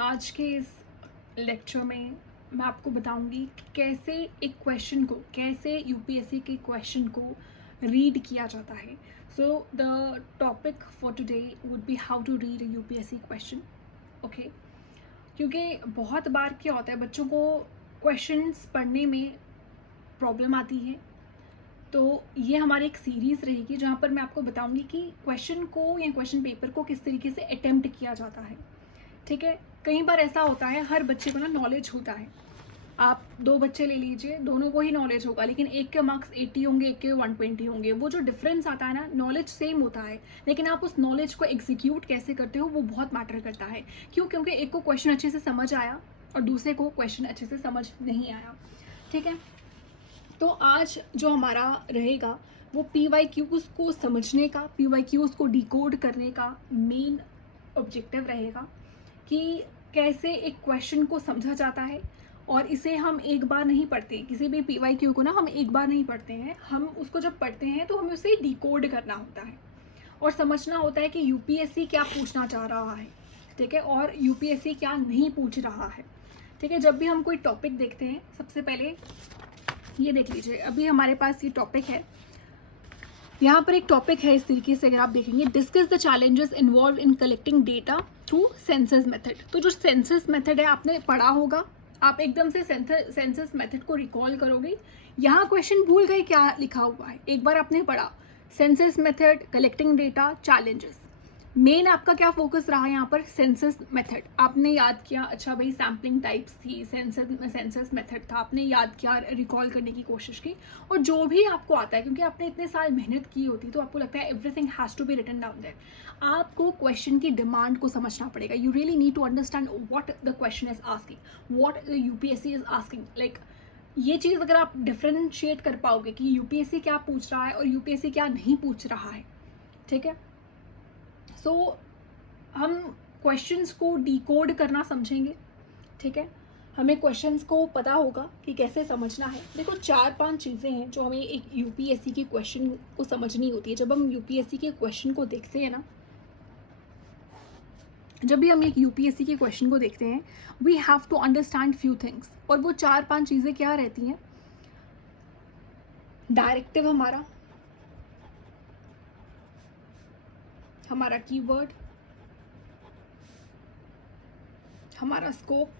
आज के इस लेक्चर में मैं आपको बताऊंगी कि कैसे एक क्वेश्चन को, कैसे यूपीएससी के क्वेश्चन को रीड किया जाता है। So the topic for today would be how to read a UPSC question. Okay, क्योंकि बहुत बार क्या होता है, बच्चों को क्वेश्चंस पढ़ने में प्रॉब्लम आती है। तो ये हमारी एक सीरीज़ रहेगी जहाँ पर मैं आपको बताऊंगी कि क्वेश्चन को या क्वेश्चन पेपर को किस तरीके से अटेम्प्ट किया जाता है। ठीक है, कई बार ऐसा होता है, हर बच्चे को ना नॉलेज होता है। आप दो बच्चे ले लीजिए, दोनों को ही नॉलेज होगा, लेकिन एक के मार्क्स 80 होंगे, एक के 120 होंगे। वो जो डिफरेंस आता है ना, नॉलेज सेम होता है, लेकिन आप उस नॉलेज को एग्जीक्यूट कैसे करते हो वो बहुत मैटर करता है। क्यों? क्योंकि एक को क्वेश्चन अच्छे से समझ आया और दूसरे को क्वेश्चन अच्छे से समझ नहीं आया। ठीक है, तो आज जो हमारा रहेगा वो PYQs को समझने का, PYQs को डिकोड करने का मेन ऑब्जेक्टिव रहेगा कि कैसे एक क्वेश्चन को समझा जाता है। और इसे हम एक बार नहीं पढ़ते, किसी भी PYQ को ना हम एक बार नहीं पढ़ते हैं। हम उसको जब पढ़ते हैं तो हमें उसे डिकोड करना होता है और समझना होता है कि यूपीएससी क्या पूछना चाह रहा है। ठीक है, और यूपीएससी क्या नहीं पूछ रहा है। ठीक है, जब भी हम कोई टॉपिक देखते हैं, सबसे पहले ये देख लीजिए, अभी हमारे पास ये टॉपिक है। यहाँ पर एक टॉपिक है इस तरीके से, अगर आप देखेंगे, discuss the challenges involve in collecting data through census method. तो जो सेंसस मेथड है आपने पढ़ा होगा, आप एकदम से सेंसस मेथड को रिकॉल करोगे। यहाँ क्वेश्चन भूल गए क्या लिखा हुआ है, एक बार आपने पढ़ा, census method, collecting data, challenges. Main आपका क्या फोकस रहा यहाँ पर? Census method. आपने याद किया, अच्छा भाई सैम्पलिंग टाइप्स थी, सेंसस मेथड था, आपने याद किया, रिकॉल करने की कोशिश की। और जो भी आपको आता है, क्योंकि आपने इतने साल मेहनत की होती, तो आपको लगता है everything has to be written down there. आपको क्वेश्चन की डिमांड को समझना पड़ेगा। You really need to understand what the question is asking, what the UPSC is asking. Like ये चीज़ अगर आप डिफ्रेंशिएट कर पाओगे कि यूपीएससी क्या पूछ रहा है और यूपीएससी क्या नहीं पूछ रहा है। ठीक है, सो हम क्वेश्चंस को डिकोड करना समझेंगे। ठीक है, हमें क्वेश्चंस को पता होगा कि कैसे समझना है। देखो, 4-5 चीज़ें हैं जो हमें एक यूपीएससी के क्वेश्चन को समझनी होती है। जब हम यूपीएससी के क्वेश्चन को देखते हैं ना, जब भी हम एक यूपीएससी के क्वेश्चन को देखते हैं, we have to understand few things. और वो 4-5 चीज़ें क्या रहती हैं? डायरेक्टिव हमारा कीवर्ड, हमारा स्कोप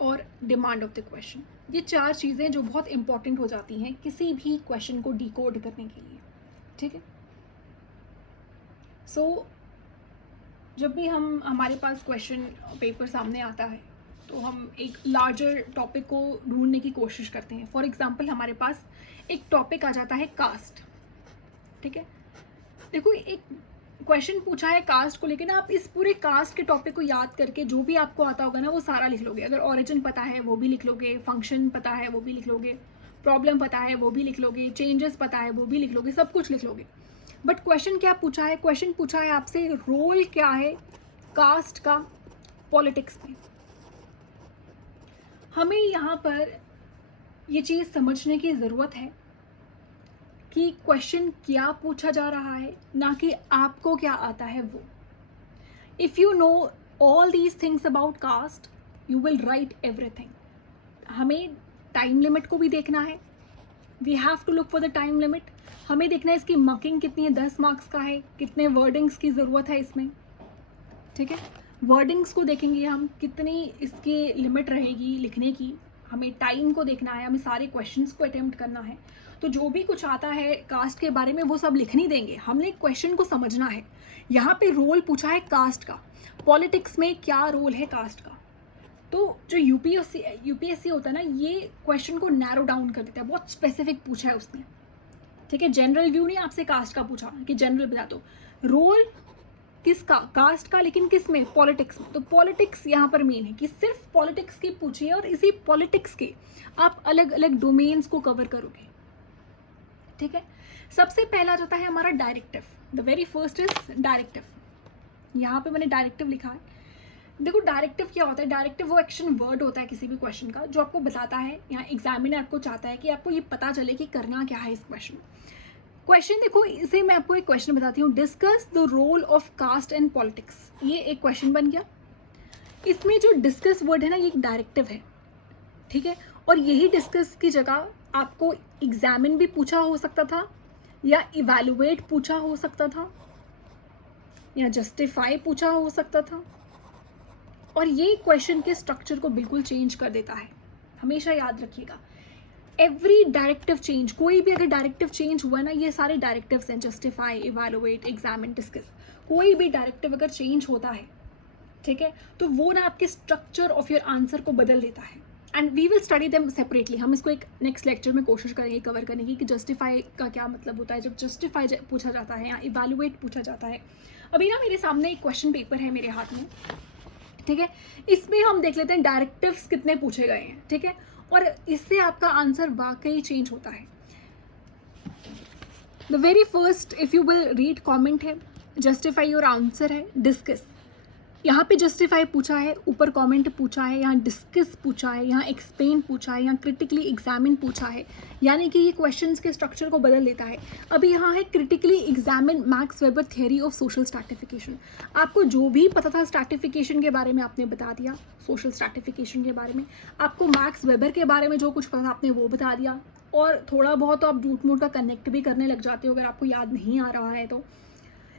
और डिमांड ऑफ द क्वेश्चन। ये 4 चीज़ें जो बहुत इंपॉर्टेंट हो जाती हैं किसी भी क्वेश्चन को डिकोड करने के लिए। ठीक है, सो जब भी हमारे पास क्वेश्चन पेपर सामने आता है तो हम एक लार्जर टॉपिक को ढूंढने की कोशिश करते हैं। फॉर एग्जांपल, हमारे पास एक टॉपिक आ जाता है कास्ट। ठीक है, देखो, एक क्वेश्चन पूछा है कास्ट को, लेकिन आप इस पूरे कास्ट के टॉपिक को याद करके जो भी आपको आता होगा ना वो सारा लिख लोगे। अगर ओरिजिन पता है वो भी लिख लोगे, फंक्शन पता है वो भी लिख लोगे, प्रॉब्लम पता है वो भी लिख लोगे, चेंजेस पता है वो भी लिख लोगे, सब कुछ लिख लोगे। बट क्वेश्चन क्या पूछा है? क्वेश्चन पूछा है आपसे रोल क्या है कास्ट का पॉलिटिक्स में। हमें यहाँ पर ये चीज़ समझने की ज़रूरत है कि क्वेश्चन क्या पूछा जा रहा है, ना कि आपको क्या आता है वो। If you know all these things about caste, you will write everything. हमें टाइम लिमिट को भी देखना है, we have to look for the time limit. हमें देखना है इसकी मार्किंग कितनी है, 10 मार्क्स का है, कितने वर्डिंग्स की ज़रूरत है इसमें। ठीक है, वर्डिंग्स को देखेंगे हम, कितनी इसकी लिमिट रहेगी लिखने की। हमें टाइम को देखना है, हमें सारे क्वेश्चंस को अटेम्प्ट करना है। तो जो भी कुछ आता है कास्ट के बारे में वो सब लिख नहीं देंगे, हमने क्वेश्चन को समझना है। यहाँ पे रोल पूछा है कास्ट का, पॉलिटिक्स में क्या रोल है कास्ट का। तो जो यूपीएससी होता है ना, ये क्वेश्चन को नैरो डाउन कर देता है, बहुत स्पेसिफिक पूछा है उसने। ठीक है, जनरल व्यू नहीं आपसे कास्ट का पूछा कि जनरल बता दो। रोल किसका? कास्ट का, लेकिन किस में? पॉलिटिक्स में। तो पॉलिटिक्स यहाँ पर मेन है कि सिर्फ पॉलिटिक्स की पूछिए और इसी पॉलिटिक्स के आप अलग अलग डोमेन्स को कवर करोगे। ठीक है, सबसे पहला जाता है हमारा directive. The very first is directive. यहाँ पे मैंने डायरेक्टिव लिखा है। देखो, डायरेक्टिव क्या होता है? डायरेक्टिव वो एक्शन वर्ड होता है किसी भी क्वेश्चन का, जो आपको बताता है, यहाँ एग्जामिनर आपको चाहता है कि आपको ये पता चले कि करना क्या है इस क्वेश्चन में। क्वेश्चन देखो, इसे मैं आपको एक क्वेश्चन बताती हूँ, discuss the role of caste and politics, ये एक क्वेश्चन बन गया। इसमें जो डिस्कस वर्ड है ना, ये एक डायरेक्टिव है, ठीक है, और यही डिस्कस की जगह आपको एग्जामिन भी पूछा हो सकता था, या इवैल्यूएट पूछा हो सकता था, या जस्टिफाई पूछा हो सकता था, और ये क्वेश्चन के स्ट्रक्चर को बिल्कुल चेंज कर देता है। हमेशा याद रखिएगा, एवरी डायरेक्टिव चेंज, कोई भी अगर डायरेक्टिव चेंज हुआ ना, ये सारे डायरेक्टिव्स हैं, जस्टिफाई, इवैल्यूएट, एग्जामिन, डिस्कस, कोई भी डायरेक्टिव अगर चेंज होता है, ठीक है, तो वो ना आपके स्ट्रक्चर ऑफ योर आंसर को बदल देता है। And we will study them separately, हम इसको एक नेक्स्ट लेक्चर में कोशिश करेंगे कवर करने की कि जस्टिफाई का क्या मतलब होता है जब जस्टिफाई पूछा जाता है या इवैल्यूएट पूछा जाता है। अभी ना मेरे सामने एक क्वेश्चन पेपर है मेरे हाथ में, ठीक है, इसमें हम देख लेते हैं डायरेक्टिव्स कितने पूछे गए हैं, ठीक है, और इससे आपका आंसर वाकई चेंज होता है। The very first if you will read comment है, जस्टिफाई योर आंसर है, डिस्कस, यहाँ पे जस्टिफाई पूछा है, ऊपर कमेंट पूछा है, यहाँ डिस्कस पूछा है, यहाँ एक्सप्लेन पूछा है, यहाँ क्रिटिकली एग्जामिन पूछा है, यानी कि ये क्वेश्चंस के स्ट्रक्चर को बदल देता है। अभी यहाँ है critically examine max weber theory of social stratification, आपको जो भी पता था स्ट्रैटिफिकेशन के बारे में आपने बता दिया, सोशल स्ट्रैटिफिकेशन के बारे में, आपको मैक्स वेबर के बारे में जो कुछ पता आपने वो बता दिया, और थोड़ा बहुत तो आप झूठ मूठ का कनेक्ट भी करने लग जाते हो अगर आपको याद नहीं आ रहा है तो।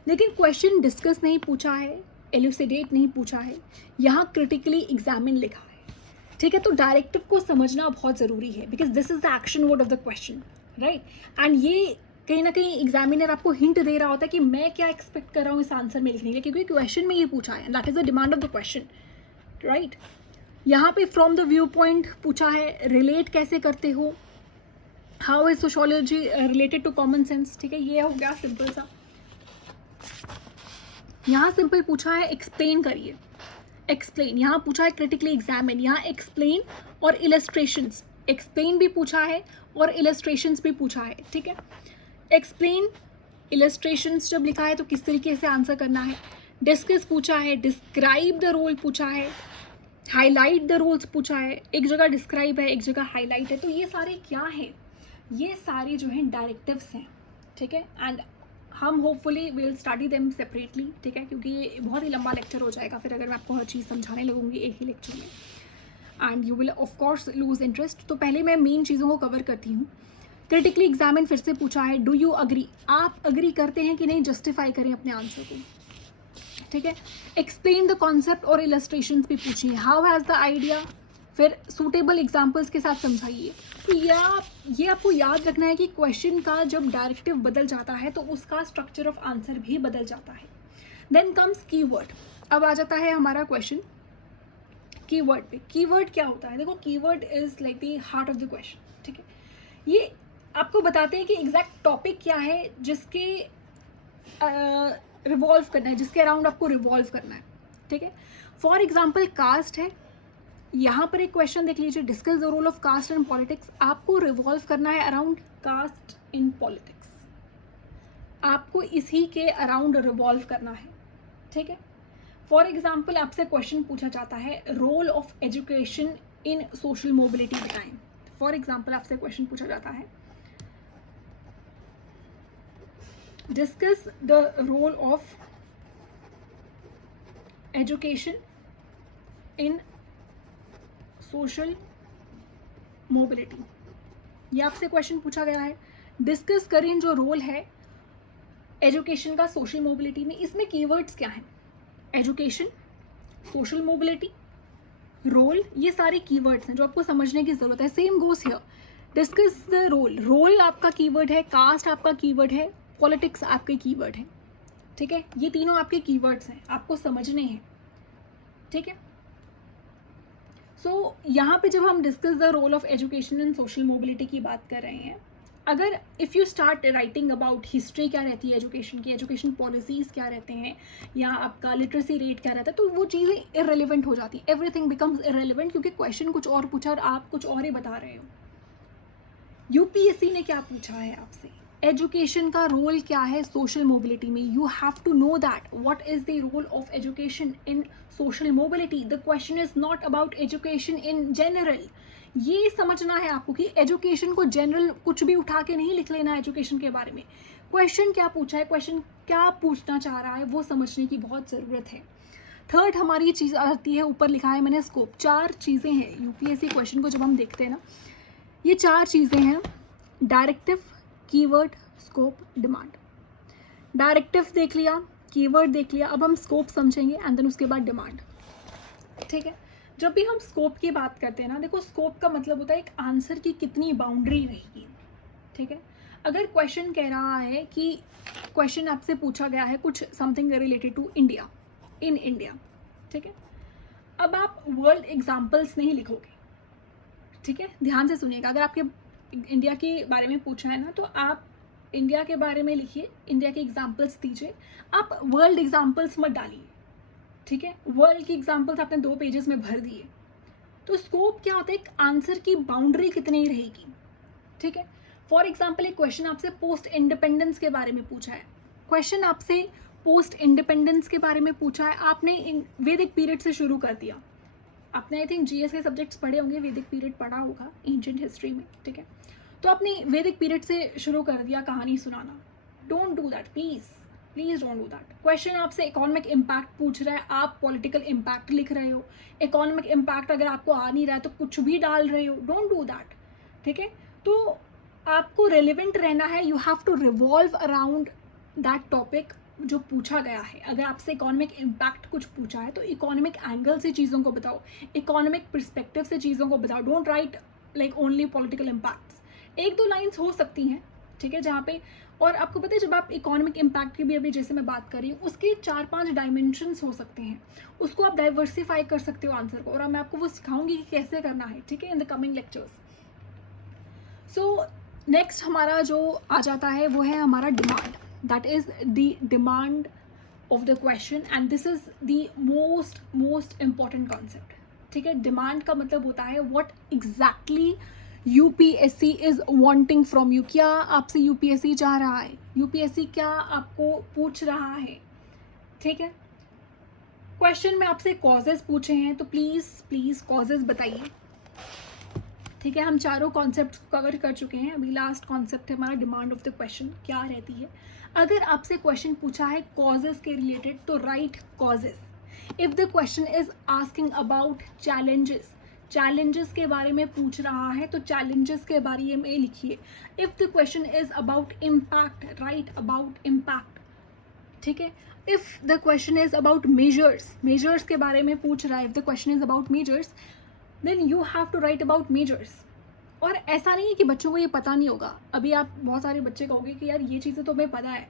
लेकिन क्वेश्चन डिस्कस नहीं पूछा है, एल्यूसिडेट नहीं पूछा है, यहाँ क्रिटिकली एग्जामिन लिखा है, ठीक है, तो डायरेक्टिव को समझना बहुत ज़रूरी है, because this is the action word of the question, right. And ये कहीं ना कहीं एग्जामिनर आपको हिंट दे रहा होता है कि मैं क्या एक्सपेक्ट कर रहा हूँ इस आंसर में लिखने के लिए, क्योंकि क्वेश्चन में ये पूछा है, that is the demand of the question, right. यहाँ पे फ्रॉम द व्यू पॉइंट पूछा है, रिलेट कैसे करते हो, how is sociology related to common sense, ठीक है, ये हो गया सिंपल सा। यहाँ सिंपल पूछा है एक्सप्लेन करिए, एक्सप्लेन, यहाँ पूछा है क्रिटिकली एग्जामिन, यहाँ एक्सप्लेन और इलस्ट्रेशंस, एक्सप्लेन भी पूछा है और इलस्ट्रेशंस भी पूछा है, ठीक है। एक्सप्लेन, इलस्ट्रेशंस जब लिखा है तो किस तरीके से आंसर करना है, डिस्कस पूछा है, डिस्क्राइब द रोल पूछा है, हाईलाइट द रोल्स पूछा है, एक जगह डिस्क्राइब है एक जगह हाईलाइट है, तो ये सारे क्या हैं, ये सारे जो हैं डायरेक्टिव्स हैं, ठीक है। एंड हम hopefully will study them separately, ठीक है, क्योंकि ये बहुत ही लंबा लेक्चर हो जाएगा फिर अगर मैं आपको हर चीज़ समझाने लगूंगी एक ही लेक्चर में, and you will of course loose interest. तो पहले मैं मेन चीज़ों को कवर करती हूँ। क्रिटिकली एग्जामिन फिर से पूछा है, डू यू अग्री, आप अग्री करते हैं कि नहीं, जस्टिफाई करें अपने आंसर को, ठीक है। एक्सप्लेन द कॉन्सेप्ट और इलस्ट्रेशंस भी पूछिए, हाउ हैज़ द आइडिया, फिर सूटेबल एग्जाम्पल्स के साथ समझाइए। तो ये आपको याद रखना है कि क्वेश्चन का जब डायरेक्टिव बदल जाता है तो उसका स्ट्रक्चर ऑफ आंसर भी बदल जाता है। देन कम्स कीवर्ड, अब आ जाता है हमारा क्वेश्चन कीवर्ड पे। कीवर्ड क्या होता है, देखो keyword is like the heart of the question, ठीक है, ये आपको बताते हैं कि एग्जैक्ट टॉपिक क्या है जिसके रिवॉल्व करना है, जिसके अराउंड आपको रिवॉल्व करना है, ठीक है। फॉर एग्जाम्पल कास्ट है, यहाँ पर एक क्वेश्चन देख लीजिए, discuss the role of caste in politics, आपको रिवॉल्व करना है अराउंड कास्ट इन पॉलिटिक्स, आपको इसी के अराउंड रिवॉल्व करना है, ठीक है। फॉर एग्जाम्पल आपसे क्वेश्चन पूछा जाता है, role of education in social mobility बताएं, फॉर एग्जाम्पल आपसे क्वेश्चन पूछा जाता है, discuss the role of education in social mobility, ये आपसे क्वेश्चन पूछा गया है। डिस्कस करें जो रोल है एजुकेशन का सोशल मोबिलिटी में, इसमें कीवर्ड्स क्या हैं, एजुकेशन, सोशल मोबिलिटी, रोल, ये सारे कीवर्ड्स हैं जो आपको समझने की ज़रूरत है। Same goes here, discuss the role, role आपका कीवर्ड है, कास्ट आपका कीवर्ड है, पॉलिटिक्स आपके कीवर्ड है, ठीक है, ये तीनों आपके कीवर्ड्स हैं, आपको समझने हैं, ठीक है। सो यहाँ पे जब हम discuss the role of education in social mobility की बात कर रहे हैं, अगर if you start writing about history क्या रहती है एजुकेशन की, एजुकेशन पॉलिसीज़ क्या रहते हैं, या आपका लिटरेसी रेट क्या रहता है, तो वो चीज़ें इररेलेवेंट हो जाती है, एवरीथिंग बिकम्स इररेलेवेंट, क्योंकि क्वेश्चन कुछ और पूछा और आप कुछ और ही बता रहे हो। यूपीएससी ने क्या पूछा है आपसे, एजुकेशन का रोल क्या है सोशल मोबिलिटी में, you have to know that what is the role of education in social mobility. The question is not about education in general, ये समझना है आपको कि एजुकेशन को जनरल कुछ भी उठा के नहीं लिख लेना एजुकेशन के बारे में। क्वेश्चन क्या पूछा है, क्वेश्चन क्या पूछना चाह रहा है, वो समझने की बहुत ज़रूरत है। थर्ड हमारी चीज़ आती है, ऊपर लिखा है मैंने स्कोप। 4 चीज़ें हैं यूपीएससी क्वेश्चन को जब हम देखते हैं ना, ये 4 चीज़ें हैं, directive, keyword, scope, demand. Directive देख लिया, कीवर्ड देख लिया, अब हम स्कोप समझेंगे एंड देन उसके बाद डिमांड। ठीक है, जब भी हम स्कोप की बात करते हैं ना, देखो स्कोप का मतलब होता है एक आंसर की कितनी बाउंड्री रहेगी। ठीक है, अगर क्वेश्चन कह रहा है कि क्वेश्चन आपसे पूछा गया है कुछ something related to India, in India, ठीक है, अब आप वर्ल्ड एग्जाम्पल्स नहीं लिखोगे। ठीक है, ध्यान से सुनिएगा, अगर आपके इंडिया के बारे में पूछा है ना, तो आप इंडिया के बारे में लिखिए, इंडिया के एग्जाम्पल्स दीजिए, आप वर्ल्ड एग्जाम्पल्स मत डालिए। ठीक है, वर्ल्ड की एग्जाम्पल्स आपने 2 पेजेस में भर दिए। तो स्कोप क्या होता है, एक आंसर की बाउंड्री कितनी रहेगी। ठीक है, फॉर एग्जाम्पल एक क्वेश्चन आपसे पोस्ट इंडिपेंडेंस के बारे में पूछा है, क्वेश्चन आपसे पोस्ट इंडिपेंडेंस के बारे में पूछा है, आपने वैदिक पीरियड से शुरू कर दिया। आपने आई थिंक जीएस के सब्जेक्ट्स पढ़े होंगे, वैदिक पीरियड पढ़ा होगा एंशिएंट हिस्ट्री में। ठीक है, तो आपने वैदिक पीरियड से शुरू कर दिया कहानी सुनाना। Don't do that, please please don't do that. Question आपसे इकोनॉमिक इम्पैक्ट पूछ रहा है, आप पॉलिटिकल इम्पैक्ट लिख रहे हो। इकोनॉमिक इम्पैक्ट अगर आपको आ नहीं रहा है तो कुछ भी डाल रहे हो, डोंट डू दैट। ठीक है, तो आपको रेलिवेंट रहना है, you have to revolve around that topic जो पूछा गया है। अगर आपसे इकोनॉमिक इम्पैक्ट कुछ पूछा है तो इकोनॉमिक एंगल से चीज़ों को बताओ, इकोनॉमिक पर्सपेक्टिव से चीज़ों को बताओ। Don't write like only political impacts. 1-2 lines हो सकती हैं, ठीक है, जहाँ पे, और आपको पता है जब आप इकोनॉमिक इम्पैक्ट की भी अभी जैसे मैं बात कर रही हूँ, उसके 4-5 डायमेंशंस हो सकते हैं, उसको आप डाइवर्सिफाई कर सकते हो आंसर को, और मैं आपको वो सिखाऊंगी कि कैसे करना है। ठीक है, in the coming lectures. So next हमारा जो आ जाता है वो है हमारा demand, that is the demand of the question and this is the most important concept. ठीक है, डिमांड का मतलब होता है what exactly UPSC is wanting from you. क्या आपसे यूपीएससी चाह रहा है, यूपीएससी क्या आपको पूछ रहा है। ठीक है, क्वेश्चन में आपसे कॉजेज पूछे हैं तो प्लीज कॉजेज बताइए। ठीक है, हम चारों कॉन्सेप्ट कवर कर चुके हैं, अभी लास्ट कॉन्सेप्ट है हमारा डिमांड ऑफ द क्वेश्चन, क्या रहती है। अगर आपसे क्वेश्चन पूछा है कॉजेज के रिलेटेड तो right causes. If the question is asking about challenges के बारे में पूछ रहा है तो चैलेंजेस के बारे में लिखिए। If the question is about impact, write about impact. ठीक है, if the question is about measures के बारे में पूछ रहा है, if the question is about measures then you have to write about measures. और ऐसा नहीं है कि बच्चों को ये पता नहीं होगा। अभी आप बहुत सारे बच्चे कहोगे कि यार ये चीज़ें तो हमें पता है।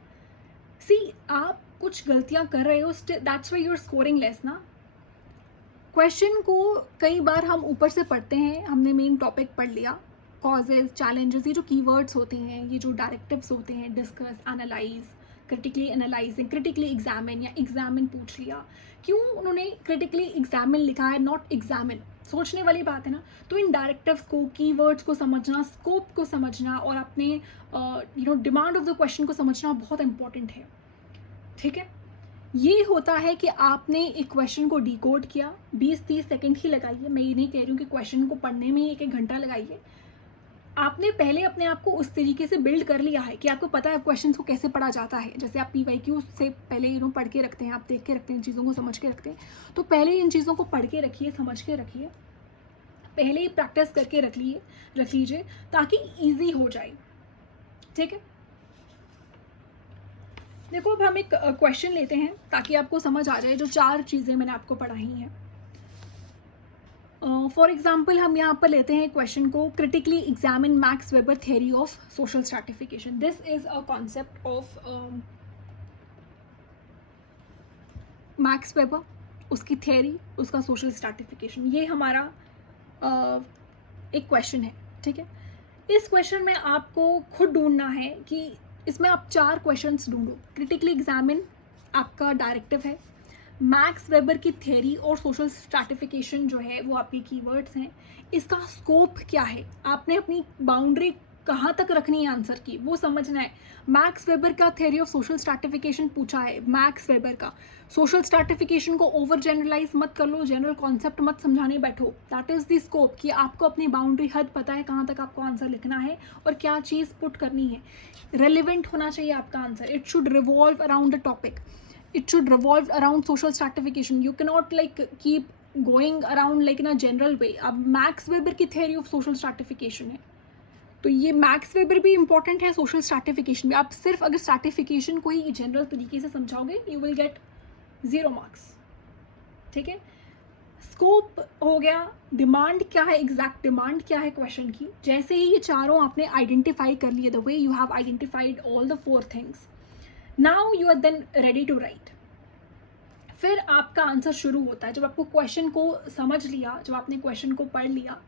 सी, आप कुछ गलतियां कर रहे हो, that's why you are scoring less ना। क्वेश्चन को कई बार हम ऊपर से पढ़ते हैं, हमने मेन टॉपिक पढ़ लिया, कॉजेज, चैलेंजेस, ये जो कीवर्ड्स होते हैं, ये जो डायरेक्टिव्स होते हैं, discuss, analyse, critically analysing, critically examine या एग्जामिन पूछ लिया। क्यों उन्होंने क्रिटिकली एग्जामिन लिखा है, नॉट एग्जामिन, सोचने वाली बात है ना। तो इन डायरेक्टिव्स को, कीवर्ड्स को समझना, स्कोप को समझना और अपने डिमांड ऑफ द क्वेश्चन को समझना बहुत इंपॉर्टेंट है। ठीक है, ये होता है कि आपने एक क्वेश्चन को डिकोड किया, 20-30 सेकंड ही लगाइए। मैं ये नहीं कह रही हूँ कि क्वेश्चन को पढ़ने में ही 1-1 घंटा लगाइए। आपने पहले अपने आप को उस तरीके से बिल्ड कर लिया है कि आपको पता है क्वेश्चंस को कैसे पढ़ा जाता है। जैसे आप PYQ से पहले पढ़ के रखते हैं, आप देख के रखते हैं, चीज़ों को समझ के रखते हैं, तो पहले इन चीज़ों को पढ़ के रखिए, समझ के रखिए, पहले ही प्रैक्टिस करके रख लीजिए ताकि ईजी हो जाए। ठीक है, देखो अब हम एक क्वेश्चन लेते हैं ताकि आपको समझ आ जाए जो 4 चीज़ें मैंने आपको पढ़ाई हैं। फॉर एग्जाम्पल हम यहाँ पर लेते हैं क्वेश्चन को, critically examine max weber theory of social stratification. This is a concept of max weber, उसकी थ्योरी, उसका सोशल स्ट्रैटिफिकेशन, ये हमारा एक क्वेश्चन है। ठीक है, इस क्वेश्चन में आपको खुद ढूंढना है कि इसमें आप 4 क्वेश्चंस ढूंढो। क्रिटिकली एग्जामिन आपका डायरेक्टिव है, मैक्स वेबर की थ्योरी और सोशल स्ट्रैटिफिकेशन जो है वो आपके कीवर्ड्स हैं। इसका स्कोप क्या है, आपने अपनी बाउंड्री कहाँ तक रखनी है आंसर की, वो समझना है। मैक्स वेबर का थ्योरी ऑफ सोशल स्ट्रैटिफिकेशन पूछा है, मैक्स वेबर का। सोशल स्ट्रैटिफिकेशन को ओवर जनरलाइज मत कर लो, जनरल कॉन्सेप्ट मत समझाने बैठो। दैट इज़ द स्कोप कि आपको अपनी बाउंड्री हद पता है कहाँ तक आपको आंसर लिखना है और क्या चीज़ पुट करनी है। रेलिवेंट होना चाहिए आपका answer, it should revolve around the topic, it should revolve around social stratification. You cannot like keep going around like in a general way. अब मैक्स वेबर की theory of social stratification है, तो ये max weber भी important है, social stratification भी। आप सिर्फ अगर स्ट्रैटिफिकेशन को ही जनरल तरीके से समझाओगे यू विल गेट 0 मार्क्स, ठीक है। स्कोप हो गया, डिमांड क्या है, एग्जैक्ट डिमांड क्या है क्वेश्चन की। जैसे ही ये चारों आपने आइडेंटिफाई कर लिए, the way you have identified all the 4 things, now you are then ready to write. फिर आपका आंसर शुरू होता है जब आपको क्वेश्चन को समझ लिया, जब आपने क्वेश्चन को पढ़ लिया,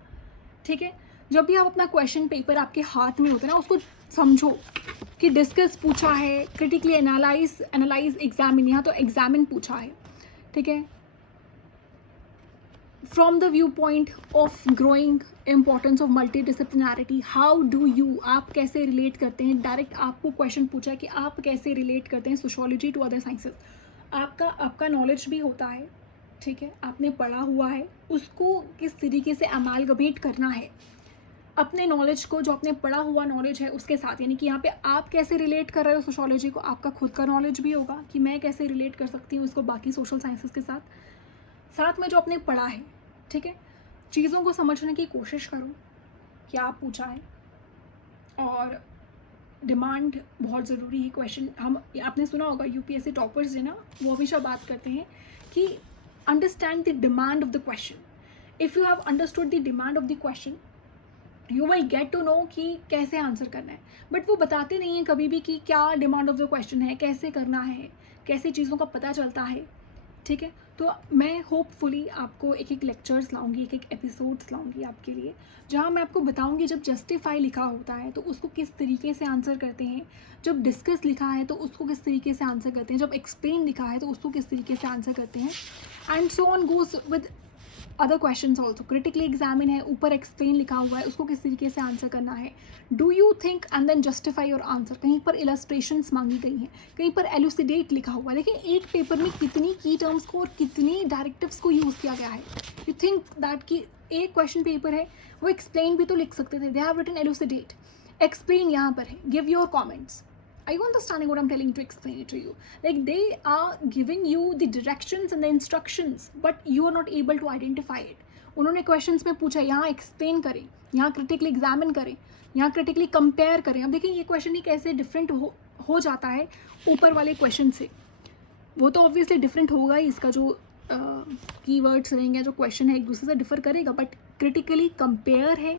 ठीक है। जब भी आप अपना क्वेश्चन पेपर आपके हाथ में होता है ना, उसको समझो कि डिस्कस पूछा है, क्रिटिकली एनालाइज एग्जामिन, यहाँ तो एग्जामिन पूछा है, ठीक है। From the view point of growing importance of multi disciplinarity, how do you, आप कैसे रिलेट करते हैं। डायरेक्ट आपको क्वेश्चन पूछा है कि आप कैसे रिलेट करते हैं सोशियोलॉजी टू अदर साइंसेस। आपका नॉलेज भी होता है, ठीक है, आपने पढ़ा हुआ है, उसको किस तरीके से अमालगमेट करना है अपने नॉलेज को, जो आपने पढ़ा हुआ नॉलेज है उसके साथ। यानी कि यहाँ पे आप कैसे रिलेट कर रहे हो सोशियोलॉजी को, आपका खुद का नॉलेज भी होगा कि मैं कैसे रिलेट कर सकती हूँ इसको बाकी सोशल साइंसेस के साथ, साथ में जो आपने पढ़ा है, ठीक है। चीज़ों को समझने की कोशिश करो, क्या पूछा है। और डिमांड बहुत ज़रूरी है क्वेश्चन। हम आपने सुना होगा यूपीएससी टॉपर्स है ना, वो हमेशा बात करते हैं कि understand the demand of the question. If you have understood the demand of the question you will get to know कि कैसे आंसर करना है। बट वो बताते नहीं हैं कभी भी कि क्या डिमांड ऑफ द क्वेश्चन है, कैसे करना है, कैसे चीज़ों का पता चलता है, ठीक है। तो मैं होपफुली आपको एक एक लेक्चर्स लाऊंगी, एक एक एपिसोड्स लाऊंगी आपके लिए, जहाँ मैं आपको बताऊंगी जब जस्टिफाई लिखा होता है तो उसको किस तरीके से आंसर करते हैं, जब डिस्कस लिखा है तो उसको किस तरीके से आंसर करते हैं, जब एक्सप्लेन लिखा है तो उसको किस तरीके से आंसर करते हैं, and so on goes with other question also. Critically examine है, ऊपर एक्सप्लेन लिखा हुआ है, उसको किस तरीके से आंसर करना है। Do you think and then justify your answer. कहीं पर इलस्ट्रेशंस मांगी गई हैं, कहीं पर एलुसिडेट लिखा हुआ है। देखिए एक पेपर में कितनी की टर्म्स को और कितनी डायरेक्टिव्स को यूज़ किया गया है। यू थिंक दैट कि एक क्वेश्चन पेपर है वो एक्सप्लेन भी तो लिख सकते थे, they have written elucidate, explain यहाँ पर है, give your comments. Are you understanding what I'm telling to explain it to you? Like they are giving you the directions and the instructions, but you are not able to identify it. उन्होंने questions में पूछा, यहाँ explain करें, यहाँ critically examine करें, यहाँ critically compare करें। अब देखिए ये question ही कैसे different हो जाता है ऊपर वाले question से। वो तो obviously different होगा ही, इसका जो keywords रहेंगे, जो question है एक दूसरे से differ करेगा, but critically compare है,